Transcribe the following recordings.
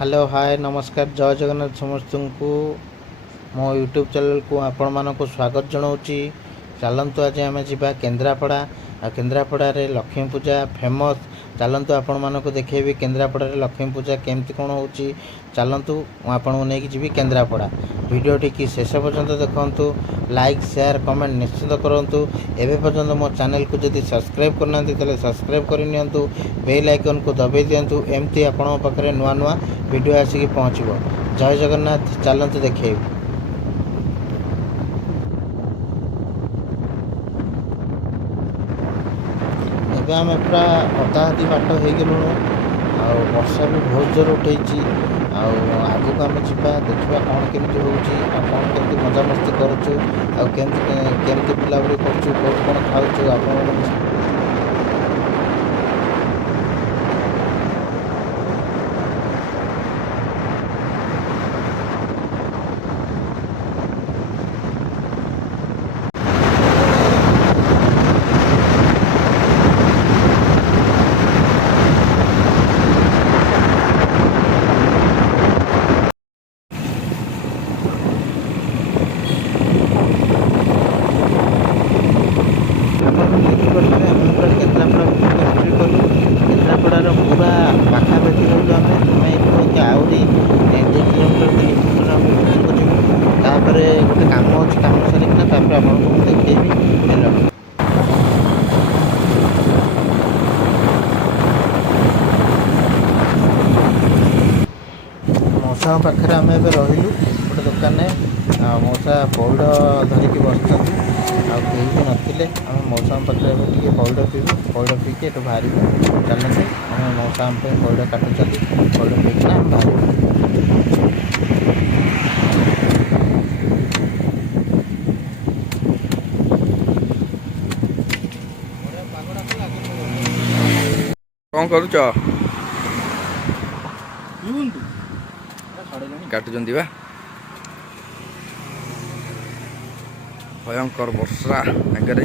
Hello hi नमस्कार जय जगन्नाथ समस्त को मो यूट्यूब चैनल को आपण मानक स्वागत जनाऊँगी। चलतु आज आम जा केन्द्रापड़ा केन्द्रापड़ा लक्ष्मी पूजा फेमस। चलतु आपण मानक देखेबी केन्द्रापड़ा लक्ष्मी पूजा केमती कौन हो। चलतु आपको नहीं जी केन्द्रापड़ा भिडियोटी की शेष पर्यंत देखु। लाइक शेयर कमेंट निश्चित करूँ। एवं पर्यंत मो चैनल को जब सब्सक्राइब करना तो सब्सक्राइब करनी। बेल आइकन को दबाई दिंतु एमती आपण पाखे नुआ नुआ वीडियो आसिक पहुँचो। जय जगन्नाथ चलतु देखे। ଏବେ ଆମେ ପୁରା ଅଧା ଅଧି ବାଟ ହେଇଗଲୁଣୁ। ଆଉ ବର୍ଷା ବି ବହୁତ ଜୋର ଉଠେଇଛି। ଆଉ ଆଗକୁ ଆମେ ଯିବା ଦେଖିବା କ'ଣ କେମିତି ହେଉଛି ଆଉ କ'ଣ କେମିତି ମଜାମସ୍ତି କରୁଛୁ ଆଉ କେମିତି ବୁଲାବୁଲି କରୁଛୁ କେଉଁଠି କ'ଣ ଖାଉଛୁ ଆପଣମାନେ ଦେଖିପାରୁଥିବେ। ଆମେ ପୁରା କେନ୍ଦ୍ରାପଡ଼ା ଏଣ୍ଟ୍ରି କଲୁ। କେନ୍ଦ୍ରାପଡ଼ାର ପୁରା ପାଖାପାଖି ରହିଲୁ। ଆମେ ଏଇଠୁ ଆହୁରି 2 କିଲୋମିଟର 3 କିଲୋମିଟର ଆମେ ଭିତରକୁ ଯିବୁ। ତାପରେ ଗୋଟେ କାମ ଅଛି, କାମ ସାରିକିନା ତାପରେ ଆପଣଙ୍କୁ ମୁଁ ଦେଖେଇବି। ହେଲା ମଉସାଙ୍କ ପାଖରେ ଆମେ ଏବେ ରହିଲୁ ଗୋଟେ ଦୋକାନରେ। ମଉସା ପଇଡ଼ ଧରିକି ବସିଛନ୍ତି ଆଉ କେହି ବି ନଥିଲେ। ଆମେ ମଉସାଙ୍କ ପାଖରେ ଏବେ ଟିକେ ପଇଡ଼ ପିଇବୁ। ପଇଡ଼ ପିଇକି ଏଠୁ ବାହାରିବୁ। ଚାଲନ୍ତୁ ଆମେ ମଉସା ଆମ ପାଇଁ ପଇଡ଼ କାଟୁଛନ୍ତି। ପଇଡ଼ ପିଇକିନା ଆମେ ବାହାରିବୁ। କ'ଣ କରୁଛ? କାଟୁଛନ୍ତି ବା। ଭୟଙ୍କର ବର୍ଷା ଆଗରେ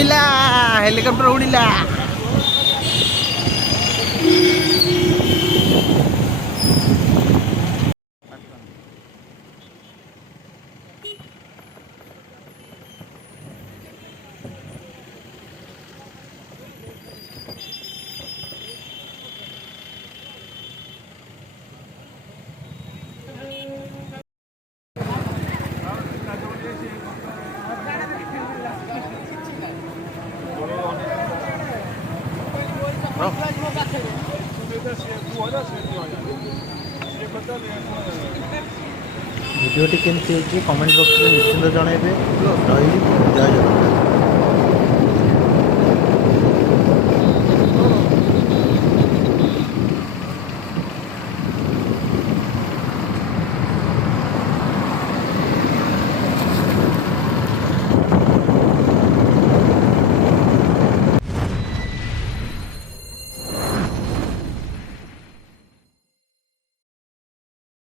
ଉଡ଼ିଲା ହେଲିକପ୍ଟର ଉଡ଼ିଲା। ଭିଡ଼ିଓଟି କେମିତି ହେଇଛି କମେଣ୍ଟ ବକ୍ସରେ ନିଶ୍ଚିନ୍ତ ଜଣାଇବେ। ରହିଲି, ଜୟ ଜଗନ୍ନାଥ।